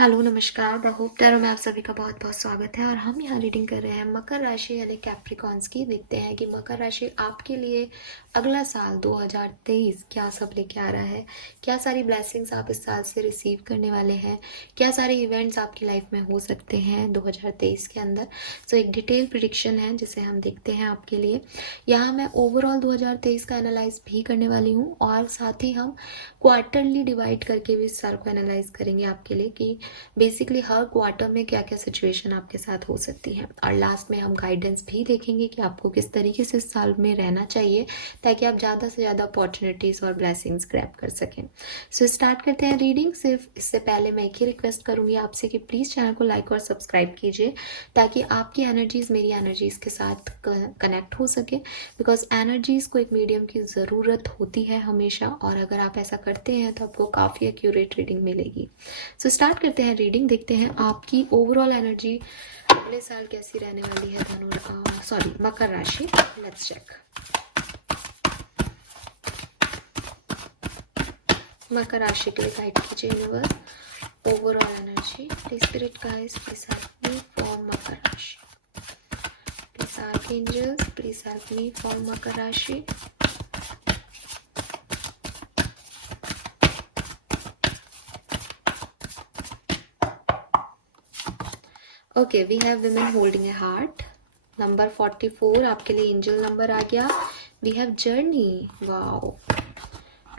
Hello नमस्कार, the hope tarot में आप सभी का बहुत बहुत स्वागत है। और हम यहाँ रीडिंग कर रहे हैं मकर राशि यानी कैप्रिकॉन्स की। देखते हैं कि मकर राशि आपके लिए अगला साल 2023 क्या सब लेके आ रहा है, क्या सारी ब्लेसिंग्स आप इस साल से रिसीव करने वाले हैं, क्या सारे इवेंट्स आपकी लाइफ में हो सकते हैं 2023 के अंदर। सो एक डिटेल प्रिडिक्शन है जिसे हम देखते हैं आपके लिए। यहाँ मैं ओवरऑल 2023 का एनालाइज भी करने वाली हूँ और साथ ही हम क्वार्टरली डिवाइड करके भी इस साल को एनालाइज करेंगे आपके लिए कि बेसिकली हर क्वार्टर में क्या क्या सिचुएशन आपके साथ हो सकती है। और लास्ट में हम गाइडेंस भी देखेंगे कि आपको किस तरीके से इस साल में रहना चाहिए ताकि आप ज़्यादा से ज़्यादा अपॉर्चुनिटीज़ और ब्लेसिंग्स ग्रैब कर सकें। सो स्टार्ट करते हैं रीडिंग। सिर्फ इससे पहले मैं एक ही रिक्वेस्ट करूँगी आपसे कि प्लीज़ चैनल को लाइक और सब्सक्राइब कीजिए ताकि आपकी एनर्जीज़ मेरी एनर्जीज़ के साथ कनेक्ट हो सके, बिकॉज एनर्जीज़ को एक मीडियम की ज़रूरत होती है हमेशा, और अगर आप ऐसा करते हैं तो आपको काफ़ी एक्यूरेट रीडिंग मिलेगी। सो स्टार्ट करते हैं रीडिंग। देखते हैं आपकी ओवरऑल एनर्जी अगले साल कैसी रहने वाली है मकर राशि। Let's check. मकर राशि के लिए गाइड कीजिए universe, overall energy please spirit guides please help me for मकर राशि। Please archangels please help me for मकर राशि। Okay, we have women holding a heart. Number 44 आपके लिए एंजल नंबर आ गया। We have journey, wow,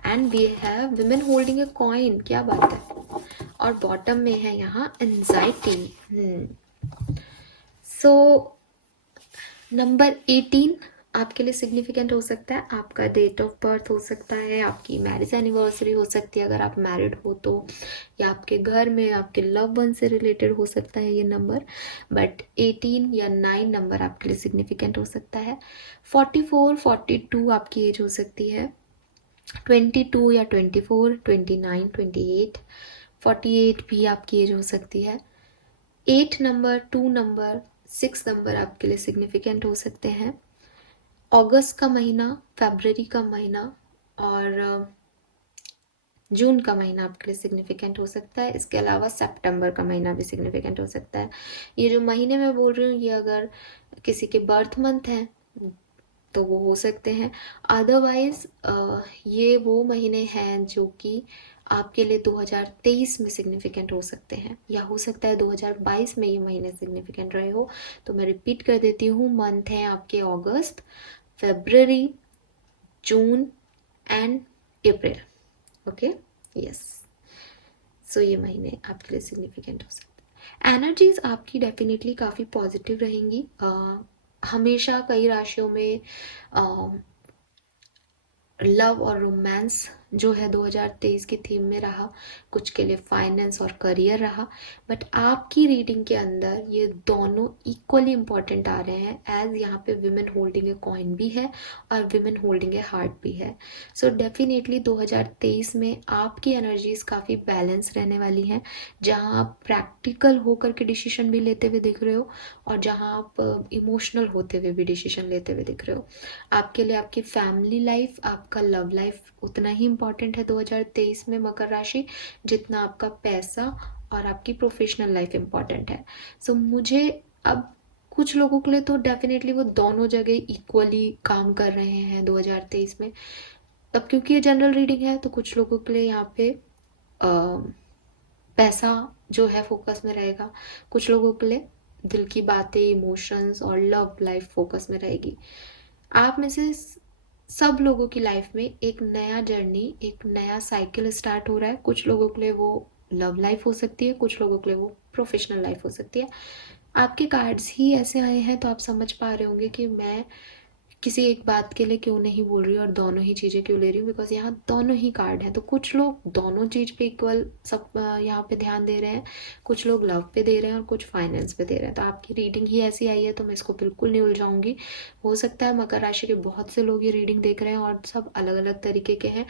and we have women holding a coin, क्या बात है। और बॉटम में है यहाँ एंजाइटी। सो नंबर 18 आपके लिए सिग्निफिकेंट हो सकता है। आपका डेट ऑफ बर्थ हो सकता है, आपकी मैरिज एनिवर्सरी हो सकती है अगर आप मैरिड हो तो, या आपके घर में आपके लव वन से रिलेटेड हो सकता है ये नंबर। बट 18 या 9 नंबर आपके लिए सिग्निफिकेंट हो सकता है। 44, 42 आपकी एज हो सकती है। 22 या 24, 29, 28, 48 भी आपकी एज हो सकती है। 8 नंबर, 2 नंबर, 6 नंबर आपके लिए सिग्निफिकेंट हो सकते हैं। अगस्त का महीना, फरवरी का महीना और जून का महीना आपके लिए सिग्निफिकेंट हो सकता है। इसके अलावा सितंबर का महीना भी सिग्निफिकेंट हो सकता है। ये जो महीने मैं बोल रही हूँ ये अगर किसी के बर्थ मंथ हैं तो वो हो सकते हैं। अदरवाइज ये वो महीने हैं जो कि आपके लिए 2023 में सिग्निफिकेंट हो सकते हैं, या हो सकता है 2022 में ये महीने सिग्निफिकेंट रहे हो। तो मैं रिपीट कर देती हूँ, मंथ हैं आपके अगस्त, फरवरी, जून एंड अप्रैल। Okay, yes. सो ये महीने आपके लिए सिग्निफिकेंट हो सकते हैं। एनर्जीज आपकी डेफिनेटली काफ़ी पॉजिटिव रहेंगी। हमेशा कई राशियों में लव और रोमांस जो है 2023 की थीम में रहा, कुछ के लिए फाइनेंस और करियर रहा। बट आपकी रीडिंग के अंदर ये दोनों इक्वली इंपॉर्टेंट आ रहे हैं, एज यहाँ पे विमेन होल्डिंग ए कॉइन भी है और विमेन होल्डिंग ए हार्ट भी है। सो डेफिनेटली 2023 में आपकी एनर्जीज काफ़ी बैलेंस रहने वाली हैं, जहाँ आप प्रैक्टिकल होकर के डिसीजन भी लेते हुए दिख रहे हो और जहाँ आप इमोशनल होते हुए भी डिसीजन लेते हुए दिख रहे हो। आपके लिए आपकी फैमिली लाइफ, आपका लव लाइफ उतना ही इम्पॉर्टेंट है 2023 में मकर राशि, जितना आपका पैसा और आपकी प्रोफेशनल लाइफ इम्पॉर्टेंट है। सो मुझे अब कुछ लोगों के लिए तो डेफिनेटली वो दोनों जगह इक्वली काम कर रहे हैं 2023 में। अब क्योंकि ये जनरल रीडिंग है तो कुछ लोगों के लिए यहाँ पे पैसा जो है फोकस में रहेगा, कुछ लोगों के लिए दिल की बातें, इमोशंस और लव लाइफ फोकस में रहेगी। आप में से सब लोगों की लाइफ में एक नया जर्नी, एक नया साइकिल स्टार्ट हो रहा है। कुछ लोगों के लिए वो लव लाइफ हो सकती है, कुछ लोगों के लिए वो प्रोफेशनल लाइफ हो सकती है। आपके कार्ड्स ही ऐसे आए हैं तो आप समझ पा रहे होंगे कि मैं किसी एक बात के लिए क्यों नहीं बोल रही हूँ और दोनों ही चीज़ें क्यों ले रही हूँ, बिकॉज यहाँ दोनों ही कार्ड हैं। तो कुछ लोग दोनों चीज़ पे इक्वल सब यहाँ पे ध्यान दे रहे हैं, कुछ लोग लव पे दे रहे हैं और कुछ फाइनेंस पे दे रहे हैं। तो आपकी रीडिंग ही ऐसी आई है तो मैं इसको बिल्कुल नहीं उलझाऊंगी। हो सकता है मकर राशि के बहुत से लोग ये रीडिंग देख रहे हैं और सब अलग अलग तरीके के हैं।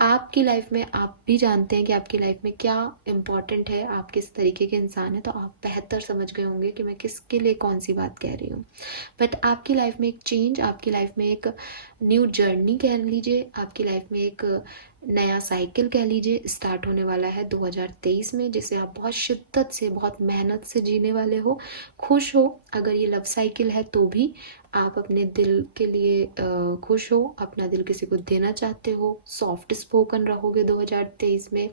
आपकी लाइफ में आप भी जानते हैं कि आपकी लाइफ में क्या इम्पोर्टेंट है, आप किस तरीके के इंसान हैं, तो आप बेहतर समझ गए होंगे कि मैं किसके लिए कौन सी बात कह रही हूँ। बट आपकी लाइफ में एक चेंज, आपकी लाइफ में एक न्यू जर्नी कह लीजिए, आपकी लाइफ में एक नया साइकिल कह लीजिए स्टार्ट होने वाला है 2023 में, जिसे आप बहुत शिद्दत से, बहुत मेहनत से जीने वाले हो। खुश हो, अगर ये लव साइकिल है तो भी आप अपने दिल के लिए खुश हो, अपना दिल किसी को देना चाहते हो, सॉफ्ट स्पोकन रहोगे 2023 में,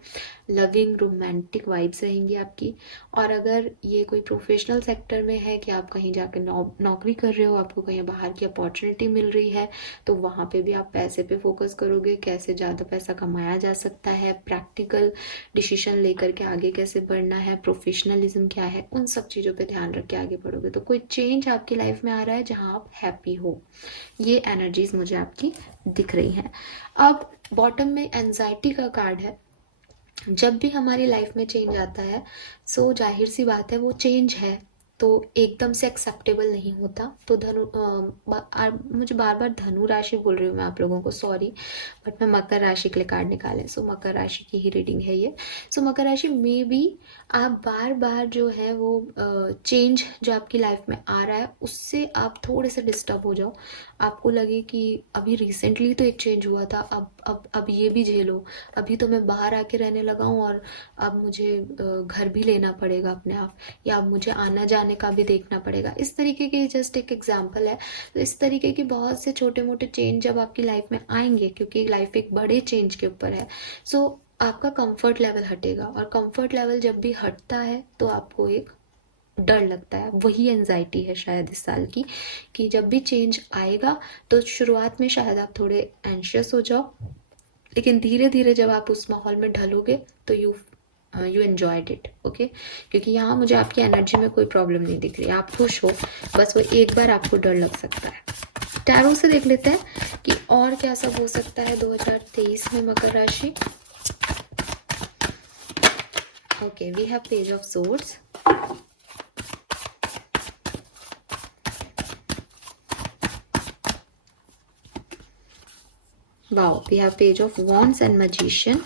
लविंग रोमांटिक वाइब्स रहेंगी आपकी। और अगर ये कोई प्रोफेशनल सेक्टर में है कि आप कहीं जाकर नौकरी कर रहे हो, आपको कहीं बाहर की अपॉर्चुनिटी मिल रही है, तो वहाँ पे भी आप पैसे पे फोकस करोगे, कैसे ज़्यादा पैसा कमाया जा सकता है, प्रैक्टिकल डिसीजन लेकर के आगे कैसे बढ़ना है, प्रोफेशनलिज्म क्या है, उन सब चीज़ों पे ध्यान रख के आगे बढ़ोगे। तो कोई चेंज आपकी लाइफ में आ रहा है जहाँ आप हैप्पी हो, ये एनर्जीज मुझे आपकी दिख रही हैं। अब बॉटम में एंजाइटी का कार्ड है। जब भी हमारी लाइफ में चेंज आता है, सो जाहिर सी बात है वो चेंज है तो एकदम से एक्सेप्टेबल नहीं होता। तो मुझे बार बार धनु राशि बोल रही हूँ मैं आप लोगों को, सॉरी, बट मैं मकर राशि के लिए कार्ड निकाले, सो मकर राशि की ही रीडिंग है ये। सो मकर राशि में भी आप बार बार जो है वो चेंज जो आपकी लाइफ में आ रहा है उससे आप थोड़े से डिस्टर्ब हो जाओ। आपको लगे कि अभी रिसेंटली तो एक चेंज हुआ था, अब ये भी झेलो, अभी तो मैं बाहर आके रहने लगा हूँ और अब मुझे घर भी लेना पड़ेगा अपने आप, या अब मुझे आना जाने का भी देखना पड़ेगा। इस तरीके के जस्ट एक एग्जांपल है। तो इस तरीके के बहुत से छोटे मोटे चेंज जब आपकी लाइफ में आएंगे, क्योंकि लाइफ एक बड़े चेंज के ऊपर है, सो आपका कंफर्ट लेवल हटेगा, और कंफर्ट लेवल जब भी हटता है तो आपको एक डर लगता है। वही एंजाइटी है शायद इस साल की, कि जब भी चेंज आएगा तो शुरुआत में शायद आप थोड़े एंशियस हो जाओ, लेकिन धीरे धीरे जब आप उस माहौल में ढलोगे तो यू एंजॉयड इट, ओके। क्योंकि यहाँ मुझे आपकी एनर्जी में कोई प्रॉब्लम नहीं दिख रही, आप खुश हो, बस वो एक बार आपको डर लग सकता है। टैरो से देख लेते हैं कि और क्या सब हो सकता है 2023 में मकर राशि। Okay, we have page of swords, wow, we have page of wands and magician.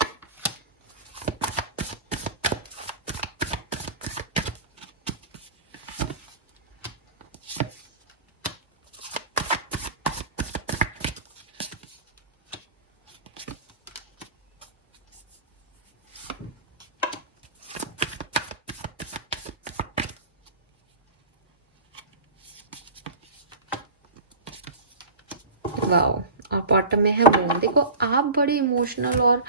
Wow, और बॉटम में है मून। देखो, आप बड़े इमोशनल और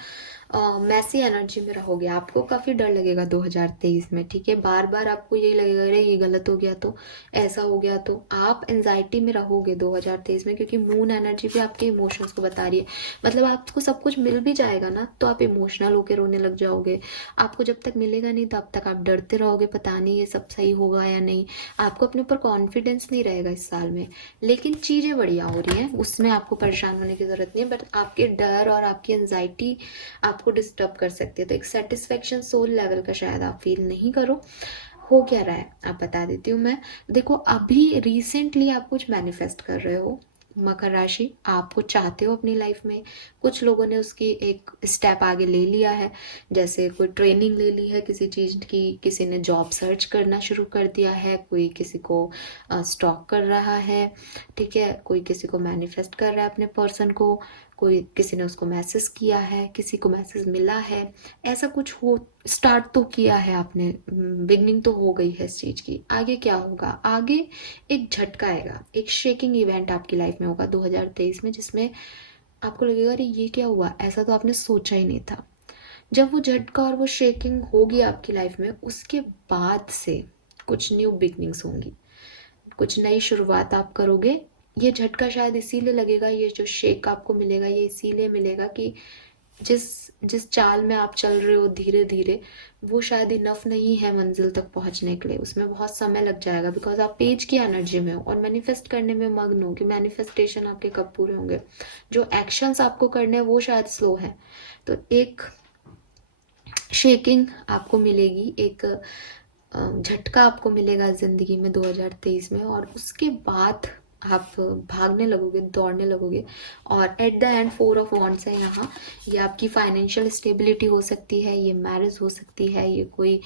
मैसी एनर्जी में रहोगे, आपको काफ़ी डर लगेगा 2023 में, ठीक है। बार बार आपको यही लगेगा अरे ये गलत हो गया तो, ऐसा हो गया तो, आप एंजाइटी में रहोगे 2023 में, क्योंकि मून एनर्जी भी आपके इमोशंस को बता रही है। मतलब आपको सब कुछ मिल भी जाएगा ना तो आप इमोशनल होकर रोने लग जाओगे, आपको जब तक मिलेगा नहीं तब तक आप डरते रहोगे, पता नहीं ये सब सही होगा या नहीं, आपको अपने ऊपर कॉन्फिडेंस नहीं रहेगा इस साल में। लेकिन चीज़ें बढ़िया हो रही हैं, उसमें आपको परेशान होने की ज़रूरत नहीं है, बट आपके डर और आपकी एंजाइटी आपको डिस्टर्ब कर सकती है। तो एक सेटिस्फेक्शन सोल लेवल का शायद आप फील नहीं करो। हो क्या रहा है आप बता देती हूँ मैं। देखो, अभी रिसेंटली आप कुछ मैनिफेस्ट कर रहे हो मकर राशि, आपको चाहते हो अपनी लाइफ में, कुछ लोगों ने उसकी एक स्टेप आगे ले लिया है, जैसे कोई ट्रेनिंग ले ली है किसी चीज़ की, किसी ने जॉब सर्च करना शुरू कर दिया है, कोई किसी को स्टॉक कर रहा है, ठीक है, कोई किसी को मैनिफेस्ट कर रहा है अपने पर्सन को, कोई किसी ने उसको मैसेज किया है, किसी को मैसेज मिला है, ऐसा कुछ हो, स्टार्ट तो किया है आपने, बिगनिंग तो हो गई है इस चीज़ की। आगे क्या होगा, आगे एक झटका आएगा, एक शेकिंग इवेंट आपकी लाइफ में होगा 2023 में, जिसमें आपको लगेगा अरे ये क्या हुआ, ऐसा तो आपने सोचा ही नहीं था। जब वो झटका और वो शेकिंग होगी आपकी लाइफ में, उसके बाद से कुछ न्यू बिगनिंग्स होंगी, कुछ नई शुरुआत आप करोगे। ये झटका शायद इसीलिए लगेगा, ये जो शेक आपको मिलेगा ये इसीलिए मिलेगा कि जिस जिस चाल में आप चल रहे हो धीरे धीरे, वो शायद इनफ नहीं है मंजिल तक पहुंचने के लिए, उसमें बहुत समय लग जाएगा, बिकॉज आप पेज की एनर्जी में हो और मैनिफेस्ट करने में मग्न हो कि मैनिफेस्टेशन आपके कब पूरे होंगे। जो एक्शंस आपको करने हैं वो शायद स्लो है। तो एक शेकिंग आपको मिलेगी, एक झटका आपको मिलेगा ज़िंदगी में 2023 में, और उसके बाद आप भागने लगोगे, दौड़ने लगोगे। और at the end 4 of wands है यहाँ। ये आपकी फाइनेंशियल स्टेबिलिटी हो सकती है, ये मैरिज हो सकती है, ये कोई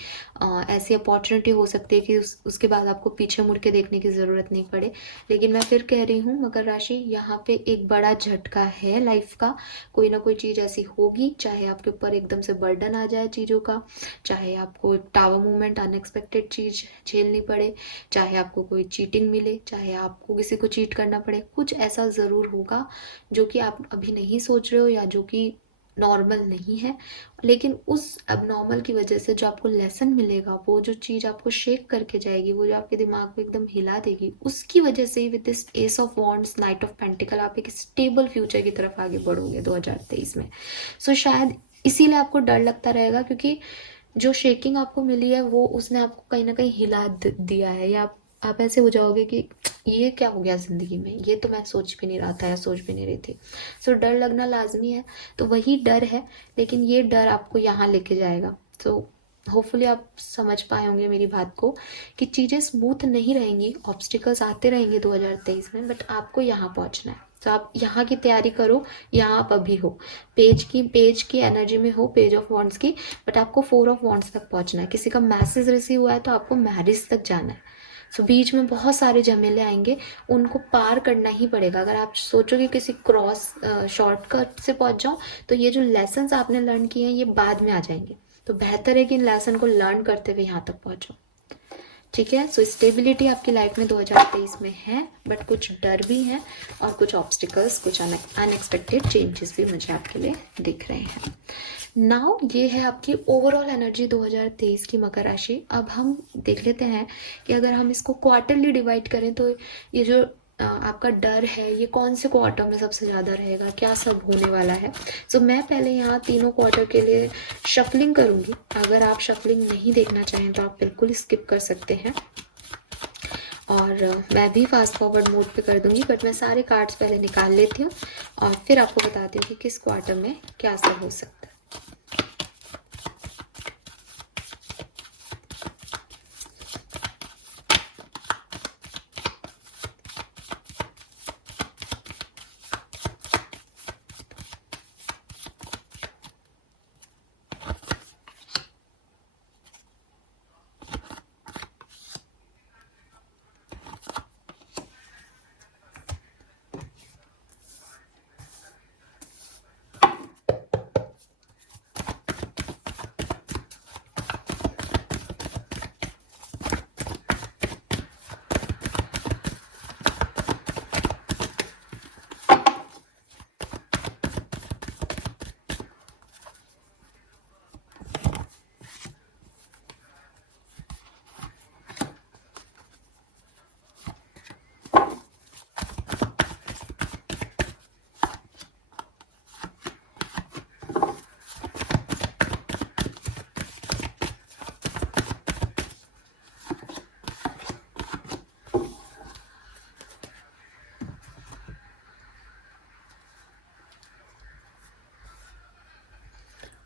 ऐसी अपॉर्चुनिटी हो सकती है कि उसके बाद आपको पीछे मुड़ के देखने की ज़रूरत नहीं पड़े। लेकिन मैं फिर कह रही हूँ, मकर राशि यहाँ पे एक बड़ा झटका है लाइफ का। कोई ना कोई चीज़ ऐसी होगी, चाहे आपके ऊपर एकदम से बर्डन आ जाए चीज़ों का, चाहे आपको एक टावर मूवमेंट अनएक्सपेक्टेड चीज़ झेलनी पड़े, चाहे आपको कोई चीटिंग मिले, चाहे आपको किसी को चीट करना पड़े, कुछ ऐसा ज़रूर होगा जो कि आप अभी नहीं सोच रहे हो या जो कि नॉर्मल नहीं है। लेकिन उस एबनॉर्मल की वजह से जो आपको लेसन मिलेगा, वो जो चीज़ आपको शेक करके जाएगी, वो जो आपके दिमाग को एकदम हिला देगी, उसकी वजह से with this S of wands, night of pentacle, आप एक स्टेबल फ्यूचर की तरफ आगे बढ़ोगे 2023 में। सो शायद इसीलिए आपको डर लगता रहेगा, क्योंकि जो शेकिंग आपको मिली है वो उसने आपको कहीं ना कहीं हिला दिया है, या आप ऐसे हो जाओगे कि ये क्या हो गया ज़िंदगी में, ये तो मैं सोच भी नहीं रहा था या सोच भी नहीं रही थी। सो डर लगना लाजमी है, तो वही डर है, लेकिन ये डर आपको यहाँ लेके जाएगा। सो होपफुली आप समझ पाए होंगे मेरी बात को कि चीज़ें स्मूथ नहीं रहेंगी, ऑब्स्टिकल्स आते रहेंगे 2023 में, बट आपको यहाँ पहुँचना है। तो आप यहाँ की तैयारी करो, यहाँ आप अभी हो, पेज की एनर्जी में हो, पेज ऑफ वॉन्ड्स की, बट आपको 4 ऑफ वॉन्ड्स तक पहुँचना है। किसी का मैसेज रिसीव हुआ है तो आपको मैरिज तक जाना है। सो बीच में बहुत सारे झमेले आएंगे, उनको पार करना ही पड़ेगा। अगर आप सोचोगे किसी क्रॉस शॉर्टकट से पहुंच जाओ, तो ये जो लेसन्स आपने लर्न किए हैं ये बाद में आ जाएंगे। तो बेहतर है कि इन लेसन को लर्न करते हुए यहाँ तक पहुंचो। ठीक है। सो स्टेबिलिटी आपकी लाइफ में 2023 में है, बट कुछ डर भी हैं और कुछ ऑब्स्टिकल्स, कुछ अनएक्सपेक्टेड चेंजेस भी मुझे आपके लिए दिख रहे हैं। नाउ ये है आपकी ओवरऑल एनर्जी 2023 की मकर राशि। अब हम देख लेते हैं कि अगर हम इसको क्वार्टरली डिवाइड करें तो ये जो आपका डर है ये कौन से क्वार्टर में सबसे ज़्यादा रहेगा, क्या सब होने वाला है। सो मैं पहले यहाँ तीनों क्वार्टर के लिए शफलिंग करूँगी। अगर आप शफलिंग नहीं देखना चाहें तो आप बिल्कुल स्किप कर सकते हैं, और मैं भी फास्ट फॉरवर्ड मोड पे कर दूंगी, बट मैं सारे कार्ड्स पहले निकाल लेती हूँ और फिर आपको बताती हूँ कि किस क्वार्टर में क्या सब हो सकता है।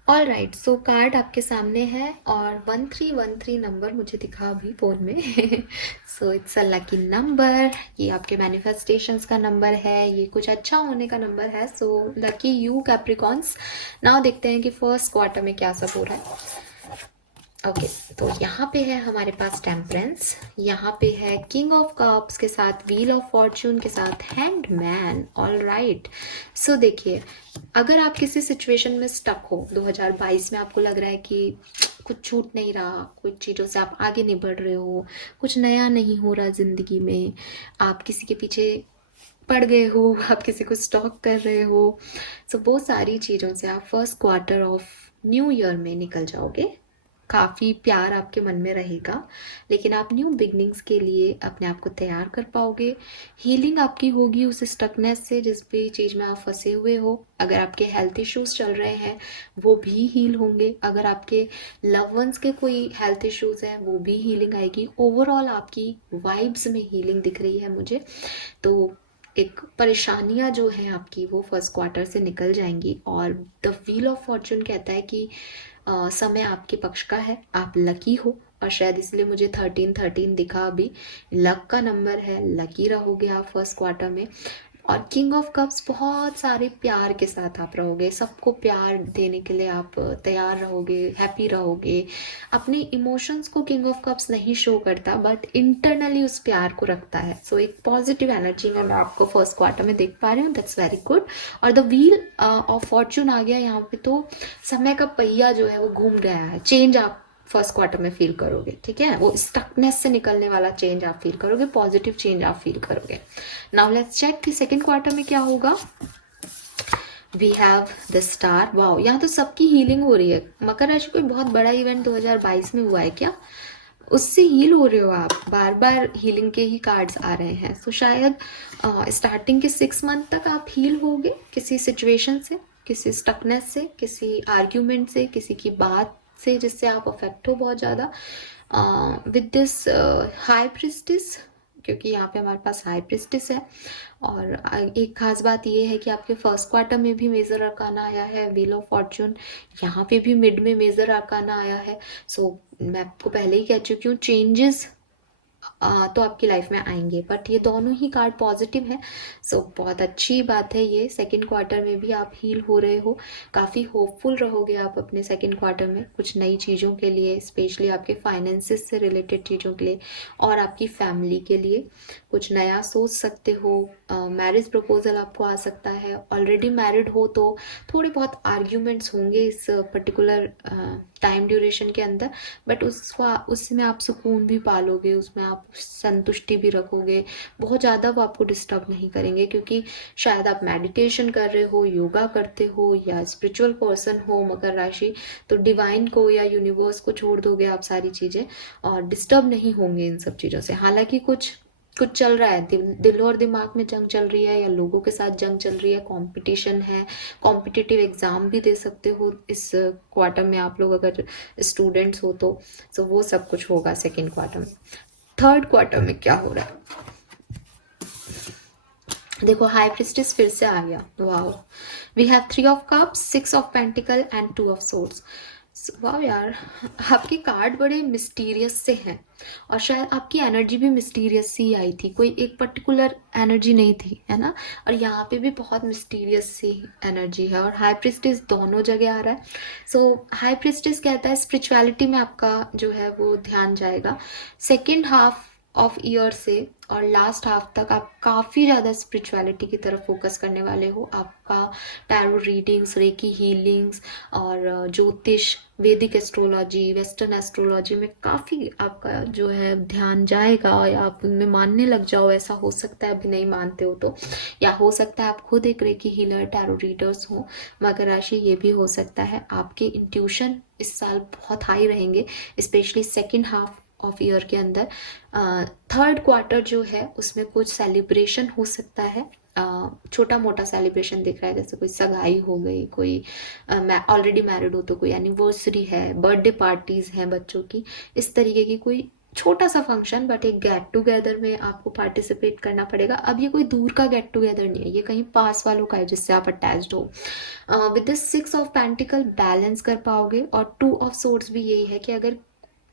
All right. सो कार्ड आपके सामने है और 1313 नंबर मुझे दिखा अभी फोन में। So it's a lucky number. ये आपके मैनिफेस्टेशंस का नंबर है, ये कुछ अच्छा होने का नंबर है। So lucky you Capricorns. Now देखते हैं कि फर्स्ट क्वार्टर में क्या सब हो रहा है। ओके, तो यहाँ पे है हमारे पास टेम्परेंस, यहाँ पे है किंग ऑफ कप्स के साथ व्हील ऑफ फॉर्च्यून के साथ हैंडमैन। All right. सो देखिए, अगर आप किसी सिचुएशन में स्टक हो 2022 में, आपको लग रहा है कि कुछ छूट नहीं रहा, कुछ चीज़ों से आप आगे नहीं बढ़ रहे हो, कुछ नया नहीं हो रहा ज़िंदगी में, आप किसी के पीछे पड़ गए हो, आप किसी को स्टॉक कर रहे हो, सो वो सारी चीज़ों से आप first quarter of new year में निकल जाओगे। काफ़ी प्यार आपके मन में रहेगा, लेकिन आप न्यू बिगनिंग्स के लिए अपने आप को तैयार कर पाओगे। हीलिंग आपकी होगी उस स्टकनेस से जिस भी चीज़ में आप फंसे हुए हो। अगर आपके हेल्थ इश्यूज चल रहे हैं वो भी हील होंगे, अगर आपके लव वंस के कोई हेल्थ इश्यूज हैं वो भी हीलिंग आएगी। ओवरऑल आपकी वाइब्स में हीलिंग दिख रही है मुझे। तो एक परेशानियां जो हैं आपकी वो फर्स्ट क्वार्टर से निकल जाएंगी। और द व्हील ऑफ फॉर्चून कहता है कि समय आपके पक्ष का है, आप लकी हो, और शायद इसलिए मुझे 13 दिखा अभी। लक का नंबर है, लकी रहोगे आप फर्स्ट क्वार्टर में। और किंग ऑफ कप्स, बहुत सारे प्यार के साथ आप रहोगे, सबको प्यार देने के लिए आप तैयार रहोगे, हैप्पी रहोगे। अपने इमोशंस को किंग ऑफ कप्स नहीं शो करता, बट इंटरनली उस प्यार को रखता है। सो एक पॉजिटिव एनर्जी में मैं आपको फर्स्ट क्वार्टर में देख पा रही हूँ, दैट्स वेरी गुड। और द व्हील ऑफ फॉर्चून आ गया यहाँ पे, तो समय का पहिया जो है वो घूम गया है। चेंज आप फर्स्ट क्वार्टर में फील करोगे, ठीक है, वो स्टकनेस से निकलने वाला चेंज आप फील करोगे, पॉजिटिव चेंज आप फील करोगे। नाउ लेट्स चेक कि सेकंड क्वार्टर में क्या होगा। We have the star. Wow, यहाँ तो सबकी हीलिंग हो रही है। मकर राशि कोई बहुत बड़ा इवेंट 2022 में हुआ है क्या, उससे हील हो रहे हो आप, बार बार हीलिंग के ही कार्ड्स आ रहे हैं। तो शायद स्टार्टिंग के 6 मंथ तक आप हील होगे किसी सिचुएशन से, किसी स्टकनेस से, किसी आर्ग्यूमेंट से, किसी की बात से जिससे आप अफेक्ट हो बहुत ज़्यादा। विद दिस हाई प्रिस्टिस, क्योंकि यहाँ पे हमारे पास हाई प्रिस्टिस है। और एक खास बात ये है कि आपके फर्स्ट क्वार्टर में भी मेजर अरकाना आया है, व्हील ऑफ फॉर्चून, यहाँ पे भी मिड में मेजर अरकाना आया है। सो मैं आपको पहले ही कह चुकी हूँ, चेंजेस तो आपकी लाइफ में आएंगे, बट ये दोनों ही कार्ड पॉजिटिव है। सो बहुत अच्छी बात है ये। सेकंड क्वार्टर में भी आप हील हो रहे हो, काफ़ी होपफुल रहोगे आप अपने सेकंड क्वार्टर में कुछ नई चीज़ों के लिए, स्पेशली आपके फाइनेंसेस से रिलेटेड चीज़ों के लिए और आपकी फैमिली के लिए कुछ नया सोच सकते हो। मैरिज प्रपोजल आपको आ सकता है। ऑलरेडी मैरिड हो तो थोड़े बहुत आर्ग्यूमेंट्स होंगे इस पर्टिकुलर टाइम ड्यूरेशन के अंदर, बट उसमें आप सुकून भी पालोगे, उसमें आप संतुष्टि भी रखोगे। बहुत ज़्यादा वो आपको डिस्टर्ब नहीं करेंगे, क्योंकि शायद आप मेडिटेशन कर रहे हो, योगा करते हो, या स्पिरिचुअल पर्सन हो मकर राशि, तो डिवाइन को या यूनिवर्स को छोड़ दोगे आप सारी चीज़ें, और डिस्टर्ब नहीं होंगे इन सब चीज़ों से। हालांकि कुछ चल रहा है, दिल और दिमाग में जंग चल रही है, या लोगों के साथ जंग चल रही है, कंपटीशन है, कॉम्पिटिटिव एग्जाम भी दे सकते हो इस क्वार्टर में आप लोग अगर स्टूडेंट्स हो तो। सो वो सब कुछ होगा सेकेंड क्वार्टर में। थर्ड क्वार्टर में क्या हो रहा है, देखो हाई प्रिस्टेस फिर से आ गया। Wow, we have 3 of cups, 6 of pentacle and 2 of swords. वाह यार, आपके कार्ड बड़े मिस्टीरियस से हैं, और शायद आपकी एनर्जी भी मिस्टीरियस सी आई थी, कोई एक पर्टिकुलर एनर्जी नहीं थी, है ना। और यहाँ पे भी बहुत मिस्टीरियस सी एनर्जी है, और हाई प्रिस्टिस दोनों जगह आ रहा है। सो हाई प्रिस्टिस कहता है स्पिरिचुअलिटी में आपका जो है वो ध्यान जाएगा। सेकेंड हाफ ऑफ ईयर से और लास्ट हाफ तक आप काफ़ी ज़्यादा स्पिरिचुअलिटी की तरफ फोकस करने वाले हो। आपका टैरो रीडिंग्स, रेकी हीलिंग्स और ज्योतिष, वैदिक एस्ट्रोलॉजी, वेस्टर्न एस्ट्रोलॉजी में काफ़ी आपका जो है ध्यान जाएगा, या आप उनमें मानने लग जाओ। ऐसा हो सकता है, अभी नहीं मानते हो तो, या हो सकता है आप खुद एक रेकी हीलर, टैरो रीडर्स हो मकर राशि, ये भी हो सकता है। आपके इंट्यूशन इस साल बहुत हाई रहेंगे, specially second half of year के अंदर। थर्ड क्वार्टर जो है उसमें कुछ सेलिब्रेशन हो सकता है, छोटा मोटा सेलिब्रेशन दिख रहा है, जैसे कोई सगाई हो गई, कोई ऑलरेडी मैरिड हो तो कोई एनिवर्सरी है, बर्थडे पार्टीज हैं बच्चों की, इस तरीके की कोई छोटा सा फंक्शन, बट एक गेट टुगेदर में आपको पार्टिसिपेट करना पड़ेगा। अब ये कोई दूर का गेट टुगेदर नहीं है, ये कहीं पास वालों का है जिससे आप अटैच्ड हो। With this 6 of pentacle balance कर पाओगे, और 2 ऑफ सोर्ड्स भी यही है कि अगर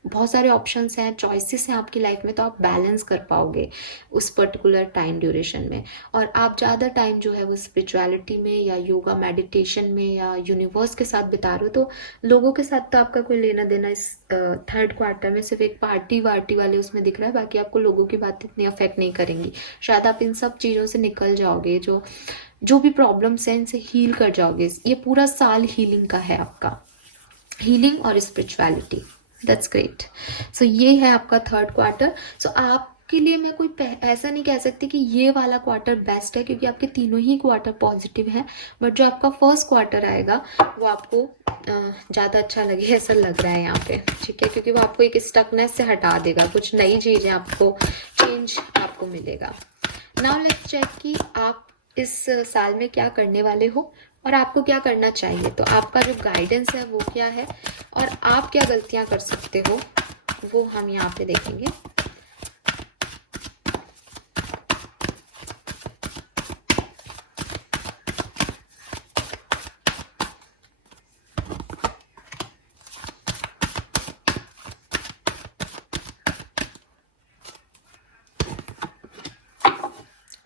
बहुत सारे ऑप्शंस हैं, चॉइसेस हैं आपकी लाइफ में, तो आप बैलेंस कर पाओगे उस पर्टिकुलर टाइम ड्यूरेशन में। और आप ज़्यादा टाइम जो है वो स्पिरिचुअलिटी में या योगा मेडिटेशन में या यूनिवर्स के साथ बिता रहे हो, तो लोगों के साथ तो आपका कोई लेना देना इस थर्ड क्वार्टर में सिर्फ एक पार्टी वार्टी वाले उसमें दिख रहा है, बाकी आपको लोगों की बात इतनी अफेक्ट नहीं करेंगी। शायद आप इन सब चीज़ों से निकल जाओगे, जो भी प्रॉब्लम्स हैं इनसे हील कर जाओगे। ये पूरा साल हीलिंग का है आपका, हीलिंग और स्पिरिचुअलिटी, दैट्स ग्रेट। सो ये है आपका थर्ड क्वार्टर। सो आपके लिए मैं कोई ऐसा नहीं कह सकती कि ये वाला क्वार्टर बेस्ट है, क्योंकि आपके तीनों ही क्वार्टर पॉजिटिव हैं, बट जो आपका फर्स्ट क्वार्टर आएगा वो आपको ज़्यादा अच्छा लगे, ऐसा लग रहा है यहाँ पे, ठीक है, क्योंकि वो आपको एक स्टकनेस से हटा देगा, कुछ नई चीज़ें आपको, चेंज आपको मिलेगा। नाउ लेट्स चेक कि आप इस साल में क्या करने वाले हो और आपको क्या करना चाहिए। तो आपका जो गाइडेंस है वो क्या है, और आप क्या गलतियां कर सकते हो, वो हम यहाँ पे देखेंगे।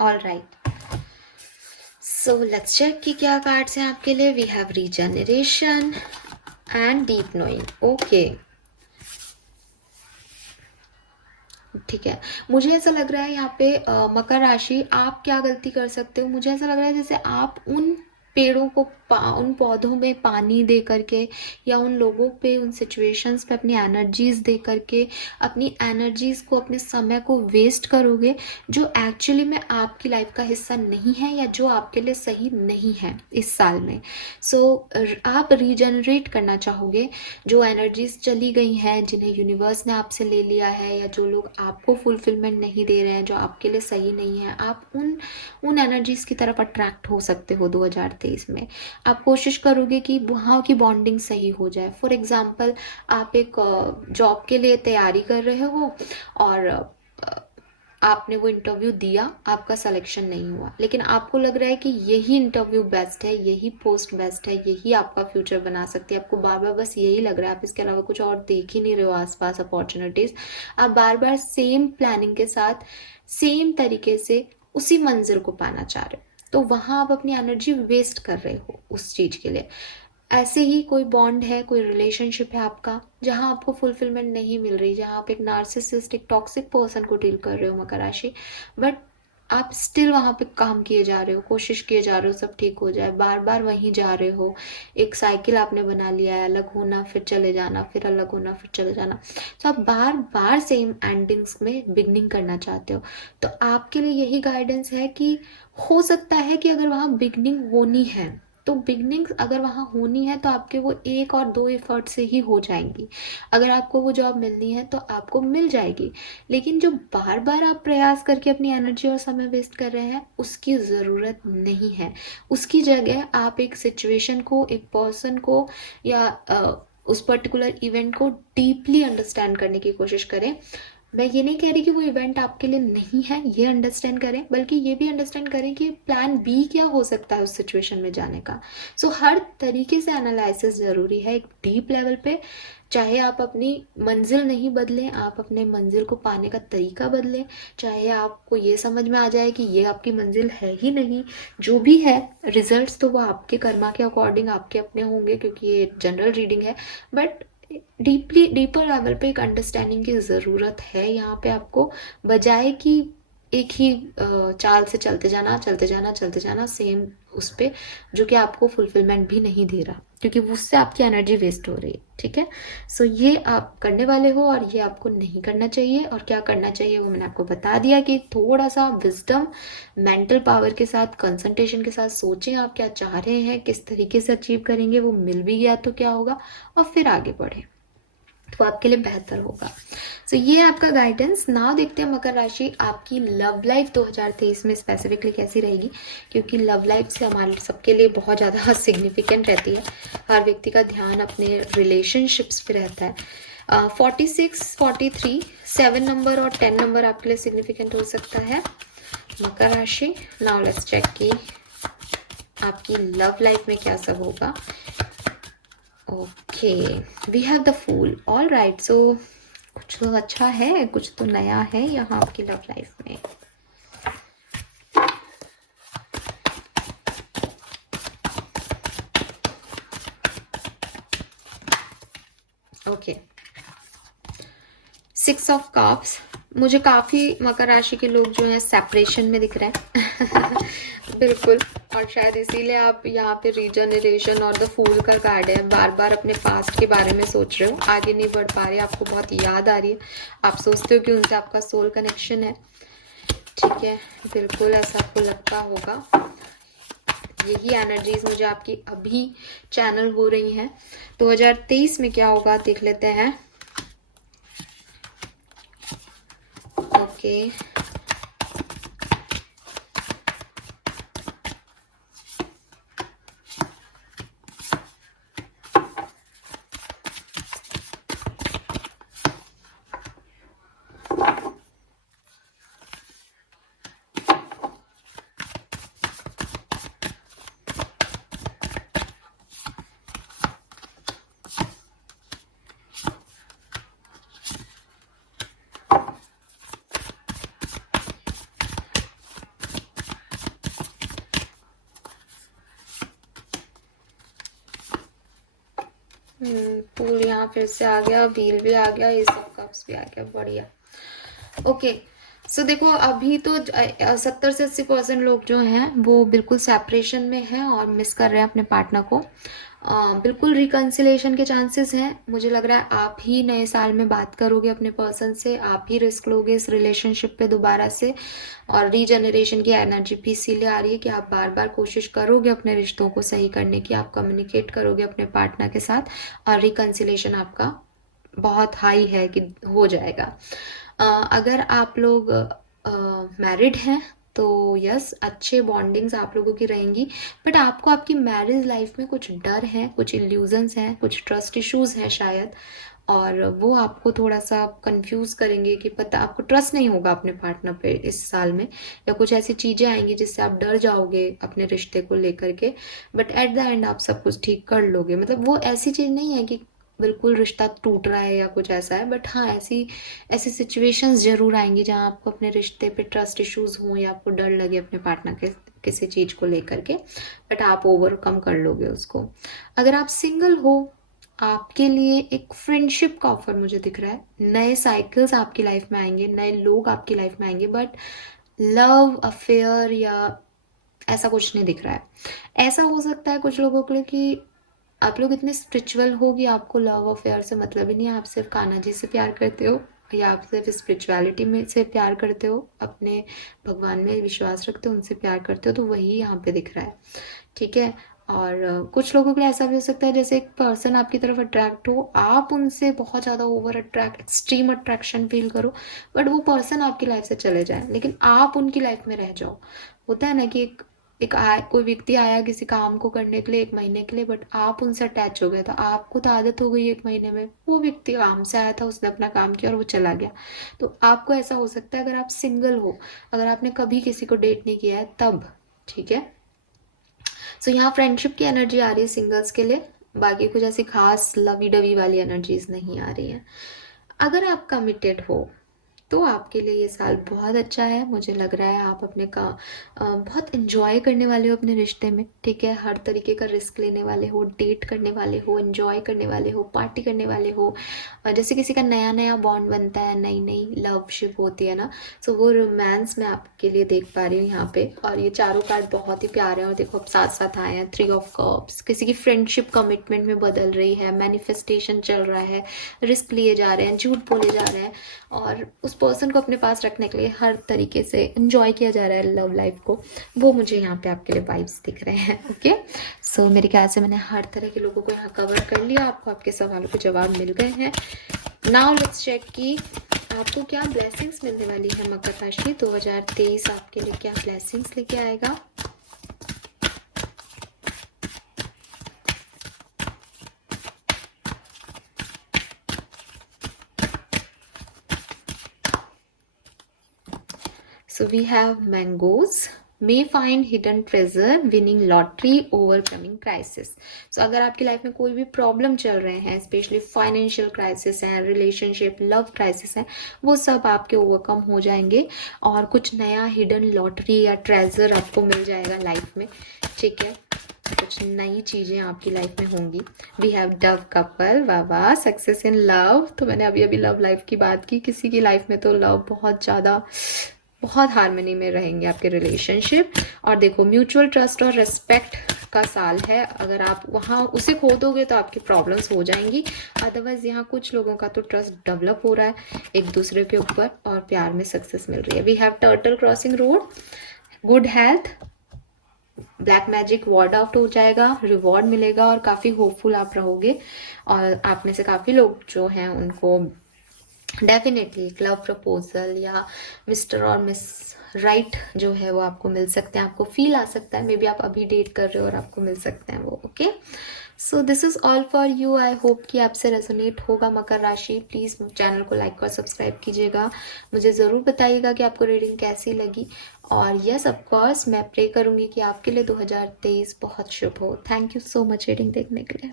All right, so let's check कि क्या कार्ड्स हैं आपके लिए. We have regeneration and deep knowing. Okay, ठीक है. मुझे ऐसा लग रहा है यहाँ पे मकर राशि, आप क्या गलती कर सकते हो, मुझे ऐसा लग रहा है जैसे आप उन पेड़ों को उन पौधों में पानी दे करके, या उन लोगों पे, उन सिचुएशंस पे अपनी एनर्जीज दे करके, अपनी एनर्जीज को, अपने समय को वेस्ट करोगे जो एक्चुअली में आपकी लाइफ का हिस्सा नहीं है, या जो आपके लिए सही नहीं है इस साल में. सो आप रीजनरेट करना चाहोगे जो एनर्जीज चली गई हैं, जिन्हें यूनिवर्स ने आपसे ले लिया है, या जो लोग आपको फुलफिलमेंट नहीं दे रहे हैं, जो आपके लिए सही नहीं है. आप उन एनर्जीज की तरफ अट्रैक्ट हो सकते हो 2023 में. आप कोशिश करोगे कि वहाँ की बॉन्डिंग सही हो जाए. फॉर एग्जाम्पल, आप एक जॉब के लिए तैयारी कर रहे हो और आपने वो इंटरव्यू दिया, आपका सिलेक्शन नहीं हुआ, लेकिन आपको लग रहा है कि यही इंटरव्यू बेस्ट है, यही पोस्ट बेस्ट है, यही आपका फ्यूचर बना सकती है. आपको बार बार बस यही लग रहा है, आप इसके अलावा कुछ और देख ही नहीं रहे हो आसपास अपॉर्चुनिटीज. आप बार बार सेम प्लानिंग के साथ, सेम तरीके से उसी मंजिल को पाना चाह रहे हो, तो वहां आप अपनी एनर्जी वेस्ट कर रहे हो उस चीज के लिए. ऐसे ही कोई बॉन्ड है, कोई रिलेशनशिप है आपका, जहां आपको फुलफिलमेंट नहीं मिल रही, जहां आप एक नार्सिसिस्टिक टॉक्सिक पर्सन को डील कर रहे हो मकर राशि, बट आप स्टिल वहां पे काम किए जा रहे हो, कोशिश किए जा रहे हो सब ठीक हो जाए, बार बार वहीं जा रहे हो. एक साइकिल आपने बना लिया है, अलग होना फिर चले जाना, फिर अलग होना फिर चले जाना. तो आप बार बार सेम एंडिंग्स में बिगनिंग करना चाहते हो. तो आपके लिए यही गाइडेंस है कि हो सकता है कि अगर वहां बिगनिंग होनी है, तो बिगनिंग अगर वहाँ होनी है तो आपके वो 1 और 2 एफर्ट से ही हो जाएंगी. अगर आपको वो जॉब मिलनी है तो आपको मिल जाएगी. लेकिन जो बार बार आप प्रयास करके अपनी एनर्जी और समय वेस्ट कर रहे हैं, उसकी ज़रूरत नहीं है. उसकी जगह आप एक सिचुएशन को, एक पर्सन को, या उस पर्टिकुलर इवेंट को डीपली अंडरस्टैंड करने की कोशिश करें. मैं ये नहीं कह रही कि वो इवेंट आपके लिए नहीं है, ये अंडरस्टैंड करें, बल्कि ये भी अंडरस्टैंड करें कि प्लान बी क्या हो सकता है उस सिचुएशन में जाने का. सो हर तरीके से एनालिसिस जरूरी है एक डीप लेवल पे. चाहे आप अपनी मंजिल नहीं बदलें, आप अपने मंजिल को पाने का तरीका बदलें, चाहे आपको ये समझ में आ जाए कि ये आपकी मंजिल है ही नहीं, जो भी है, रिजल्ट्स तो वो आपके कर्मा के अकॉर्डिंग आपके अपने होंगे, क्योंकि ये जनरल रीडिंग है. बट डीपर लेवल पे एक अंडरस्टैंडिंग की ज़रूरत है यहाँ पे आपको, बजाय कि एक ही चाल से चलते जाना चलते जाना चलते जाना सेम उस पे, जो कि आपको फुलफिलमेंट भी नहीं दे रहा, क्योंकि उससे आपकी एनर्जी वेस्ट हो रही है. ठीक है, सो ये आप करने वाले हो और ये आपको नहीं करना चाहिए. और क्या करना चाहिए वो मैंने आपको बता दिया कि थोड़ा सा विजडम, मेंटल पावर के साथ, कंसंट्रेशन के साथ सोचें आप क्या चाह रहे हैं, किस तरीके से अचीव करेंगे, वो मिल भी गया तो क्या होगा, और फिर आगे बढ़ें तो आपके लिए बेहतर होगा. सो ये आपका गाइडेंस. ना देखते हैं मकर राशि आपकी लव लाइफ 2023 में स्पेसिफिकली कैसी रहेगी, क्योंकि लव लाइफ से हमारे सबके लिए बहुत ज़्यादा सिग्निफिकेंट रहती है. हर व्यक्ति का ध्यान अपने रिलेशनशिप्स पे रहता है. 46, 43, 7 नंबर और 10 नंबर आपके लिए सिग्निफिकेंट हो सकता है मकर राशि. नाउ लेट्स चेक कि आपकी लव लाइफ में क्या सब होगा. Okay, we have the fool. All right, so कुछ तो अच्छा है, कुछ तो नया है यहाँ आपकी लव लाइफ में. Okay, 6 of cups. मुझे काफी मकर राशि के लोग जो हैं सेपरेशन में दिख रहे हैं. बिल्कुल, और शायद इसीलिए आप यहाँ पे रीजनरेशन और द फूल का कार्ड है. बार बार अपने पास्ट के बारे में सोच रहे हो, आगे नहीं बढ़ पा रहे, आपको बहुत याद आ रही है, आप सोचते हो कि उनसे आपका सोल कनेक्शन है. ठीक है, बिल्कुल ऐसा आपको लगता होगा. यही एनर्जीज मुझे आपकी अभी चैनल हो रही हैं. 2023 में क्या होगा देख लेते हैं. ओके, फिर से आ गया, व्हील भी आ गया, ये सब कप्स भी आ गया, बढ़िया। ओके, सो देखो अभी तो 70 से 80% लोग जो हैं वो बिल्कुल सेपरेशन में हैं और मिस कर रहे हैं अपने पार्टनर को। बिल्कुल रिकन्सिलेशन के चांसेस हैं। मुझे लग रहा है आप ही नए साल में बात करोगे अपने पर्सन से, आप ही रिस्क लोगे इस रिलेशनशिप पे दोबारा से। और रीजनरेशन की एनर्जी भी इसीलिए आ रही है कि आप बार बार कोशिश करोगे अपने रिश्तों को सही करने की, आप कम्युनिकेट करोगे अपने पार्टनर के साथ और रिकन्सिलेशन आपका बहुत हाई है कि हो जाएगा। अगर आप लोग मैरिड हैं तो यस, अच्छे बॉन्डिंग्स आप लोगों की रहेंगी, बट आपको आपकी मैरिज लाइफ में कुछ डर है, कुछ इल्यूजन्स हैं, कुछ ट्रस्ट इश्यूज हैं शायद, और वो आपको थोड़ा सा कंफ्यूज करेंगे कि पता आपको ट्रस्ट नहीं होगा अपने पार्टनर पे इस साल में, या कुछ ऐसी चीजें आएंगी जिससे आप डर जाओगे अपने रिश्ते को लेकर के। बट एट द एंड आप सब कुछ ठीक कर लोगे। मतलब वो ऐसी चीज नहीं है कि बिल्कुल रिश्ता टूट रहा है या कुछ ऐसा है, बट हाँ ऐसी ऐसी सिचुएशंस जरूर आएंगी जहाँ आपको अपने रिश्ते पे ट्रस्ट इश्यूज हों या आपको डर लगे अपने पार्टनर के किसी चीज को लेकर के, बट आप ओवरकम कर लोगे उसको। अगर आप सिंगल हो, आपके लिए एक फ्रेंडशिप का ऑफर मुझे दिख रहा है। नए साइकिल्स आपकी लाइफ में आएंगे, नए लोग आपकी लाइफ में आएंगे, बट लव अफेयर या ऐसा कुछ नहीं दिख रहा है। ऐसा हो सकता है कुछ लोगों के लिए कि आप लोग इतने स्पिरिचुअल हो कि आपको लव अफेयर से मतलब ही नहीं है, आप सिर्फ कान्हा जी से प्यार करते हो या आप सिर्फ स्पिरिचुअलिटी में से प्यार करते हो, अपने भगवान में विश्वास रखते हो, उनसे प्यार करते हो, तो वही यहाँ पे दिख रहा है। ठीक है। और कुछ लोगों के लिए ऐसा भी हो सकता है जैसे एक पर्सन आपकी तरफ अट्रैक्ट हो, आप उनसे बहुत ज़्यादा over attract, extreme attraction feel करो, बट वो पर्सन आपकी लाइफ से चले जाए लेकिन आप उनकी लाइफ में रह जाओ। होता है ना कि कोई व्यक्ति आया किसी काम को करने के लिए 1 महीने के लिए, बट आप उनसे अटैच हो गए, तो आपको तो आदत हो गई 1 महीने में, वो व्यक्ति काम से आया था, उसने अपना काम किया और वो चला गया। तो आपको ऐसा हो सकता है अगर आप सिंगल हो, अगर आपने कभी किसी को डेट नहीं किया है तब। ठीक है। सो यहाँ फ्रेंडशिप की एनर्जी आ रही है सिंगल्स के लिए, बाकी कुछ ऐसी खास लवी डवी वाली एनर्जीज नहीं आ रही है। अगर आप कमिटेड हो तो आपके लिए ये साल बहुत अच्छा है। मुझे लग रहा है आप अपने का बहुत इंजॉय करने वाले हो अपने रिश्ते में। ठीक है। हर तरीके का रिस्क लेने वाले हो, डेट करने वाले हो, इंजॉय करने वाले हो, पार्टी करने वाले हो। जैसे किसी का नया नया बॉन्ड बनता है, नई नई लवशिप होती है ना, सो वो रोमांस मैं आपके लिए देख पा रही हूँ यहाँ पे। और ये चारों कार्ड बहुत ही प्यारे हैं और देखो अब साथ साथ आए हैं। 3 ऑफ कप्स, किसी की फ्रेंडशिप कमिटमेंट में बदल रही है, मैनिफेस्टेशन चल रहा है, रिस्क लिए जा रहे हैं, झूठ बोले जा रहे हैं, और उस पर्सन को अपने पास रखने के लिए हर तरीके से एंजॉय किया जा रहा है लव लाइफ को। वो मुझे यहाँ पे आपके लिए वाइब्स दिख रहे हैं। ओके। सो मेरे ख्याल से मैंने हर तरह के लोगों को यहाँ कवर कर लिया, आपको आपके सवालों के जवाब मिल गए हैं। नाउ लेट्स चेक कि आपको क्या ब्लेसिंग्स मिलने वाली है। मकर राशि 2023 आपके लिए क्या ब्लेसिंग्स लेके आएगा। So we have mangoes, may find hidden treasure, winning lottery, overcoming crisis. So अगर आपकी लाइफ में कोई भी प्रॉब्लम चल रहे हैं, स्पेशली फाइनेंशियल क्राइसिस है, रिलेशनशिप लव क्राइसिस है, वो सब आपके ओवरकम हो जाएंगे और कुछ नया हिडन लॉटरी या ट्रेजर आपको मिल जाएगा लाइफ में। ठीक है। कुछ नई चीजें आपकी लाइफ में होंगी। वी हैव डव कपल, वाह वाह, सक्सेस इन लव। तो मैंने अभी लव लाइफ की बात की, किसी की लाइफ में तो लव बहुत हार्मनी में रहेंगे आपके रिलेशनशिप। और देखो म्यूचुअल ट्रस्ट और रिस्पेक्ट का साल है। अगर आप वहाँ उसे खो दोगे तो आपकी प्रॉब्लम्स हो जाएंगी, अदरवाइज यहाँ कुछ लोगों का तो ट्रस्ट डेवलप हो रहा है एक दूसरे के ऊपर और प्यार में सक्सेस मिल रही है। We have turtle crossing road, good health, black magic ward out हो जाएगा, रिवॉर्ड मिलेगा और काफी होपफुल आप रहोगे। और आप में से काफी लोग जो हैं उनको डेफिनेटली लव प्रपोजल या मिस्टर और मिस राइट जो है वो आपको मिल सकते हैं, आपको फील आ सकता है। मे बी आप अभी डेट कर रहे हो और आपको मिल सकते हैं वो। Okay. So this is all for you. I hope कि आपसे रेजोनेट होगा मकर राशि। प्लीज चैनल को लाइक और सब्सक्राइब कीजिएगा। मुझे जरूर बताइएगा कि आपको रीडिंग कैसी लगी। और यस ऑफ कोर्स मैं प्रे करूंगी कि आपके लिए 2023 बहुत शुभ हो। Thank you so much reading देखने के लिए।